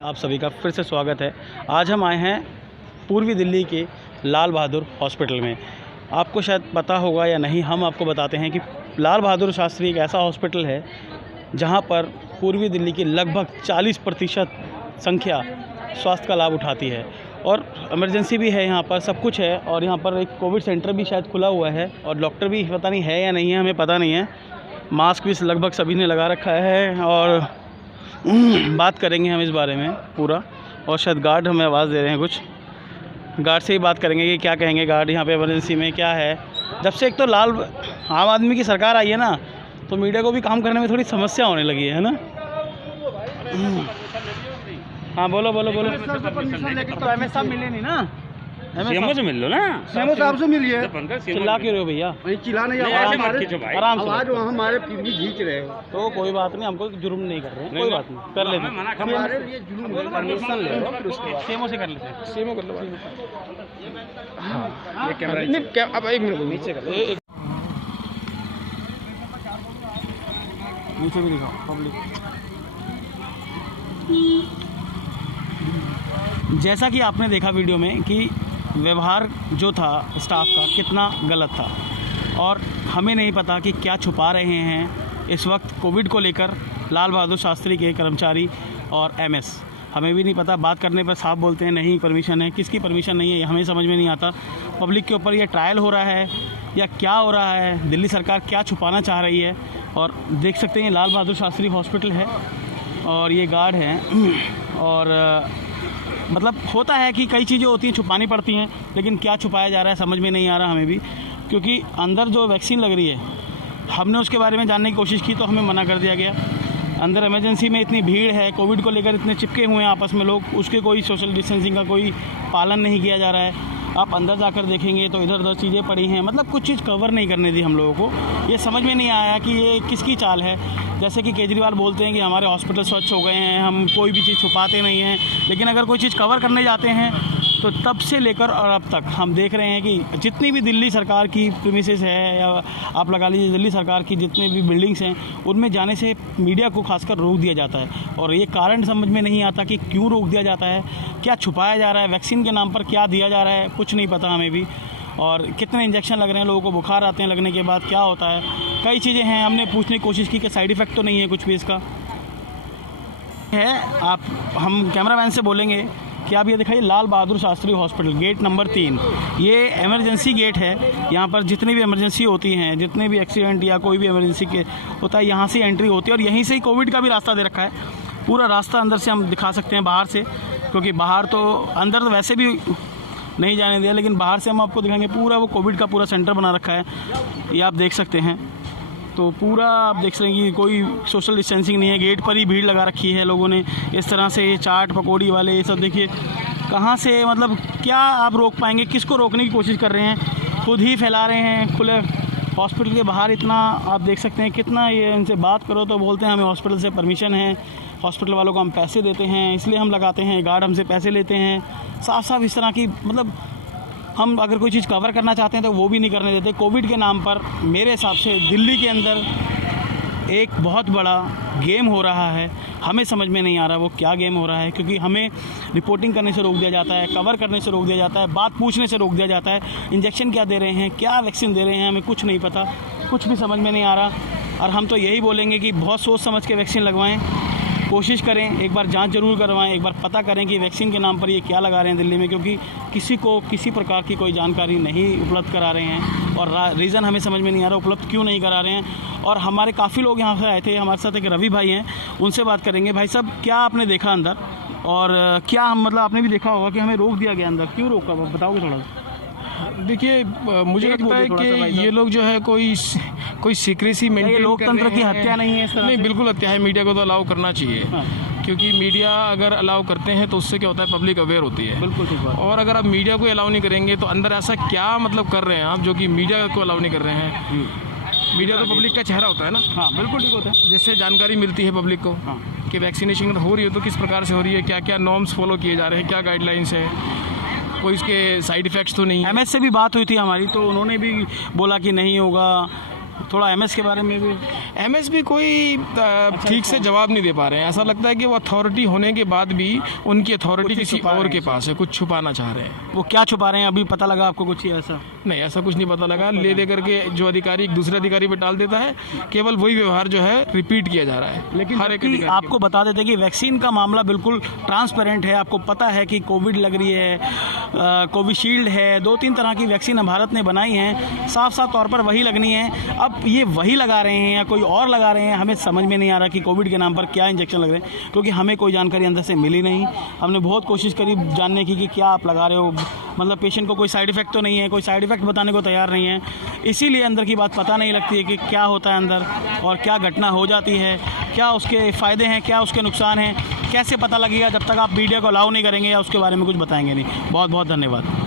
आप सभी का फिर से स्वागत है। आज हम आए हैं पूर्वी दिल्ली के लाल बहादुर हॉस्पिटल में। आपको शायद पता होगा या नहीं, हम आपको बताते हैं कि लाल बहादुर शास्त्री एक ऐसा हॉस्पिटल है जहां पर पूर्वी दिल्ली की लगभग 40% संख्या स्वास्थ्य का लाभ उठाती है और इमरजेंसी भी है, यहाँ पर सब कुछ है। और यहाँ पर एक कोविड सेंटर भी शायद खुला हुआ है और डॉक्टर भी पता नहीं है या नहीं है, हमें पता नहीं है। मास्क भी लगभग सभी ने लगा रखा है और बात करेंगे हम इस बारे में पूरा। और शायद गार्ड हमें आवाज़ दे रहे हैं, कुछ गार्ड से ही बात करेंगे कि क्या कहेंगे गार्ड यहाँ पे इमरजेंसी में क्या है। जब से एक तो लाल आम आदमी की सरकार आई है ना, तो मीडिया को भी काम करने में थोड़ी समस्या होने लगी है ना। हाँ बोलो बोलो बोलो। तो एमएस साहब मिले नहीं ना, सीएमओ से मिल लो ना, सीएमओ साहब से मिलिए। चिल्ला क्यों रहे हो भैया? चिल्ला नहीं, आराम से आवाज वहाँ हमारे फिर भी खींच रहे हो। तो कोई बात नहीं, हमको जुर्म नहीं कर रहे हैं, कोई बात नहीं, कर लेते हैं। हमारे लिए जुलूम है। परमिशन ले लो, फिर उसके बाद सीएमओ से कर लेते हैं। सीएमओ कर लो। ये कैमरा अब एक मिनट नीचे कर लो। नीचे भी दिखाओ पब्लिक। जैसा कि आपने देखा वीडियो में कि व्यवहार जो था स्टाफ का कितना गलत था, और हमें नहीं पता कि क्या छुपा रहे हैं इस वक्त कोविड को लेकर लाल बहादुर शास्त्री के कर्मचारी और एमएस। हमें भी नहीं पता, बात करने पर साफ बोलते हैं नहीं परमिशन है, किसकी परमिशन नहीं है हमें समझ में नहीं आता। पब्लिक के ऊपर ये ट्रायल हो रहा है या क्या हो रहा है, दिल्ली सरकार क्या छुपाना चाह रही है। और देख सकते हैं लाल बहादुर शास्त्री हॉस्पिटल है और ये गार्ड हैं। और मतलब होता है कि कई चीज़ें होती हैं छुपानी पड़ती हैं, लेकिन क्या छुपाया जा रहा है समझ में नहीं आ रहा हमें भी। क्योंकि अंदर जो वैक्सीन लग रही है, हमने उसके बारे में जानने की कोशिश की तो हमें मना कर दिया गया। अंदर इमरजेंसी में इतनी भीड़ है, कोविड को लेकर इतने चिपके हुए हैं आपस में लोग, उसके कोई सोशल डिस्टेंसिंग का कोई पालन नहीं किया जा रहा है। आप अंदर जाकर देखेंगे तो इधर उधर चीज़ें पड़ी हैं, मतलब कुछ चीज़ कवर नहीं करने दी हम लोगों को। ये समझ में नहीं आया कि ये किसकी चाल है। जैसे कि केजरीवाल बोलते हैं कि हमारे हॉस्पिटल स्वच्छ हो गए हैं, हम कोई भी चीज़ छुपाते नहीं हैं, लेकिन अगर कोई चीज़ कवर करने जाते हैं तो तब से लेकर और अब तक हम देख रहे हैं कि जितनी भी दिल्ली सरकार की प्रीमिसेस है, या आप लगा लीजिए दिल्ली सरकार की जितने भी बिल्डिंग्स हैं, उनमें जाने से मीडिया को खासकर रोक दिया जाता है। और ये कारण समझ में नहीं आता कि क्यों रोक दिया जाता है, क्या छुपाया जा रहा है, वैक्सीन के नाम पर क्या दिया जा रहा है, कुछ नहीं पता हमें भी। और कितने इंजेक्शन लग रहे हैं, लोगों को बुखार आते हैं, लगने के बाद क्या होता है, कई चीज़ें हैं। हमने पूछने की कोशिश की कि साइड इफ़ेक्ट तो नहीं है कुछ भी इसका है। आप हम कैमरामैन से बोलेंगे कि आप ये दिखाइए Lal Bahadur Shastri hospital, gate number 3। ये इमरजेंसी गेट है। यहाँ पर जितनी भी इमरजेंसी होती हैं, जितने भी एक्सीडेंट या कोई भी इमरजेंसी के होता है, यहाँ से एंट्री होती है। और यहीं से ही कोविड का भी रास्ता दे रखा है, पूरा रास्ता अंदर से हम दिखा सकते हैं बाहर से, क्योंकि बाहर तो अंदर तो वैसे भी नहीं जाने दिया, लेकिन बाहर से हम आपको दिखाएंगे पूरा वो कोविड का पूरा सेंटर बना रखा है। ये आप देख सकते हैं, तो पूरा आप देख सकते हैं कि कोई सोशल डिस्टेंसिंग नहीं है। गेट पर ही भीड़ लगा रखी है लोगों ने इस तरह से। ये चाट पकौड़ी वाले ये सब देखिए कहाँ से, मतलब क्या आप रोक पाएंगे, किसको रोकने की कोशिश कर रहे हैं, खुद ही फैला रहे हैं खुले हॉस्पिटल के बाहर। इतना आप देख सकते हैं कितना, ये इनसे बात करो तो बोलते हैं हमें हॉस्पिटल से परमिशन है, हॉस्पिटल वालों को हम पैसे देते हैं इसलिए हम लगाते हैं, गार्ड हमसे पैसे लेते हैं। साफ साफ इस तरह की, मतलब हम अगर कोई चीज़ कवर करना चाहते हैं तो वो भी नहीं करने देते। कोविड के नाम पर मेरे हिसाब से दिल्ली के अंदर एक बहुत बड़ा गेम हो रहा है, हमें समझ में नहीं आ रहा वो क्या गेम हो रहा है। क्योंकि हमें रिपोर्टिंग करने से रोक दिया जाता है, कवर करने से रोक दिया जाता है, बात पूछने से रोक दिया जाता है। इंजेक्शन क्या दे रहे हैं, क्या वैक्सीन दे रहे हैं, हमें कुछ नहीं पता, कुछ भी समझ में नहीं आ रहा। और हम तो यही बोलेंगे कि बहुत सोच समझ के वैक्सीन लगवाएं, कोशिश करें, एक बार जांच जरूर करवाएं, एक बार पता करें कि वैक्सीन के नाम पर ये क्या लगा रहे हैं दिल्ली में। क्योंकि किसी को किसी प्रकार की कोई जानकारी नहीं उपलब्ध करा रहे हैं, और रीज़न हमें समझ में नहीं आ रहा उपलब्ध क्यों नहीं करा रहे हैं। और हमारे काफ़ी लोग यहाँ से आए थे, हमारे साथ एक रवि भाई हैं, उनसे बात करेंगे। भाई साहब, क्या आपने देखा अंदर, और क्या हम, मतलब आपने भी देखा होगा कि हमें रोक दिया गया अंदर, क्यों रोका बताओगे थोड़ा सा? देखिए, मुझे लगता है कि ये लोग जो है कोई सीक्रेसी मेंटेन, लोकतंत्र की हत्या नहीं है इस तरह? नहीं, बिल्कुल हत्या है। मीडिया को तो अलाउ करना चाहिए। हाँ। क्योंकि मीडिया अगर अलाउ करते हैं तो उससे क्या होता है, पब्लिक अवेयर होती है। बिल्कुल ठीक बात। और अगर आप मीडिया को अलाउ नहीं करेंगे तो अंदर ऐसा क्या मतलब कर रहे हैं आप, जो कि मीडिया को अलाउ नहीं कर रहे हैं। मीडिया तो पब्लिक का चेहरा होता है ना। हाँ बिल्कुल ठीक होता है, जिससे जानकारी मिलती है पब्लिक को कि वैक्सीनेशन हो रही है तो किस प्रकार से हो रही है, क्या क्या नॉर्म्स फॉलो किए जा रहे हैं, क्या गाइडलाइंस है, कोई इसके साइड इफ़ेक्ट्स तो नहीं है। एमएस से भी बात हुई थी हमारी, तो उन्होंने भी बोला कि नहीं होगा, थोड़ा एमएस के बारे में भी। एमएसपी कोई ठीक से जवाब नहीं दे पा रहे हैं। ऐसा लगता है कि वो अथॉरिटी होने के बाद भी उनकी अथॉरिटी किसी और के पास है, कुछ छुपाना चाह रहे हैं। वो क्या छुपा रहे हैं, अभी पता लगा आपको कुछ ऐसा? नहीं, ऐसा कुछ नहीं पता लगा। ले दे करके जो अधिकारी एक दूसरे अधिकारी पे डाल देता है, केवल वही व्यवहार जो है रिपीट किया जा रहा है। लेकिन हर एक जबकि अधिकारी आपको बता देते कि वैक्सीन का मामला बिल्कुल ट्रांसपेरेंट है। आपको पता है कि कोविड लग रही है, कोविशील्ड है, 2-3 तरह की वैक्सीन भारत ने बनाई हैं, साफ साफ तौर पर वही लगनी है। अब ये वही लगा रहे हैं या कोई और लगा रहे हैं, हमें समझ में नहीं आ रहा कि कोविड के नाम पर क्या इंजेक्शन लग रहे हैं, क्योंकि हमें कोई जानकारी अंदर से मिली नहीं। हमने बहुत कोशिश करी जानने की कि क्या आप लगा रहे हो, मतलब पेशेंट को कोई साइड इफ़ेक्ट तो नहीं है, कोई साइड इफ़ेक्ट बताने को तैयार नहीं है। इसीलिए अंदर की बात पता नहीं लगती है कि क्या होता है अंदर और क्या घटना हो जाती है, क्या उसके फ़ायदे हैं, क्या उसके नुकसान हैं, कैसे पता लगेगा जब तक आप मीडिया को अलाउ नहीं करेंगे या उसके बारे में कुछ बताएंगे नहीं। बहुत बहुत धन्यवाद।